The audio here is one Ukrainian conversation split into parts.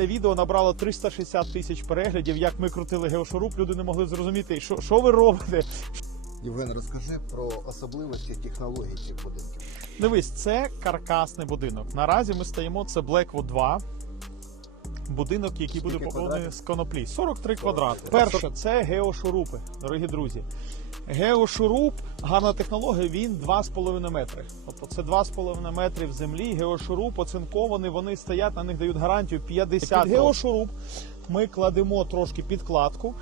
одне відео набрало 360 тисяч переглядів. Як ми крутили геошоруб, люди не могли зрозуміти, що що ви робите. Євген, розкажи про особливості технології цих будинків. Дивись, це каркасний будинок. Наразі ми стаємо це Blackwood 2 будинок, який буде побудований з коноплі. 43 квадрати. Перше це геошурупи, дорогі друзі. Геошуруп, гарна технологія, він 2,5 метри. Тобто це 2,5 в землі, геошуруп оцинкований, вони стоять, на них дають гарантію 50 років. Геошуруп ми кладемо трошки підкладку,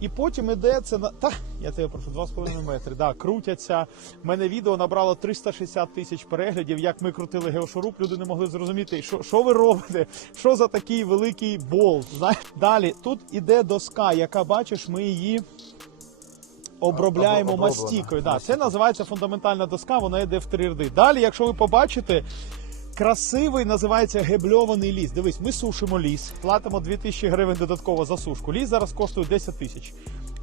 і потім іде це на та я тебе прошу 2,5 метри. Да, крутяться. У мене відео набрало 360 тисяч переглядів. Як ми крутили геошуруп, люди не могли зрозуміти, що що ви робите, що за такий великий болт. Далі тут іде доска, яка бачиш, ми її. Обробляємо мастікою. Да, Це називається фундаментальна доска, вона йде в три рди. Далі, якщо ви побачите, Красивий називається гебльований ліс. Дивись, ми сушимо ліс, платимо 2000 гривень додатково за сушку. Ліс зараз коштує 10 тисяч.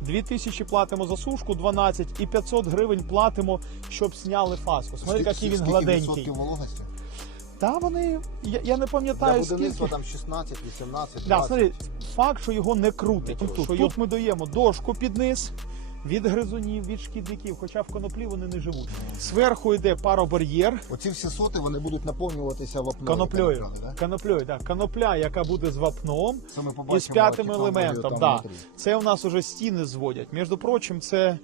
2000 платимо за сушку, 12 і 500 гривень платимо, щоб зняли фаску. Смотри, який він гладенький. вологості? Та вони, я, я не пам'ятаю, будівництва скільки. там 16, 18, Да, смотри, факт, що його не крутить. Не крутить. Що Тут ми даємо дошку під низ, від гризунів, від шкідників, хоча в коноплі вони не живуть. Сверху йде паробар'єр. Оці всі соти вони будуть наповнюватися вапною. Коноплею. так? Да? Коноплею, да. Конопля, яка буде з вапном Це ми і з п'ятим які елементом. Да. Це у нас уже стіни зводять. Між прочим, це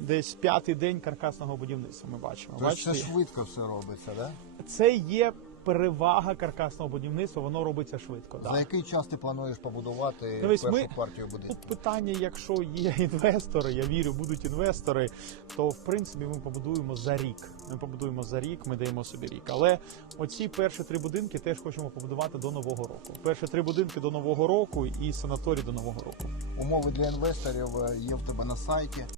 десь п'ятий день каркасного будівництва. Ми бачимо. Тобто це швидко все робиться, да? це є перевага каркасного будівництва, воно робиться швидко. За так. який час ти плануєш побудувати Дивись, першу ми... партію будинку? питання, якщо є інвестори, я вірю, будуть інвестори, то в принципі ми побудуємо за рік. Ми побудуємо за рік, ми даємо собі рік. Але оці перші три будинки теж хочемо побудувати до нового року. Перші три будинки до нового року і санаторій до нового року. Умови для інвесторів е, є в тебе на сайті.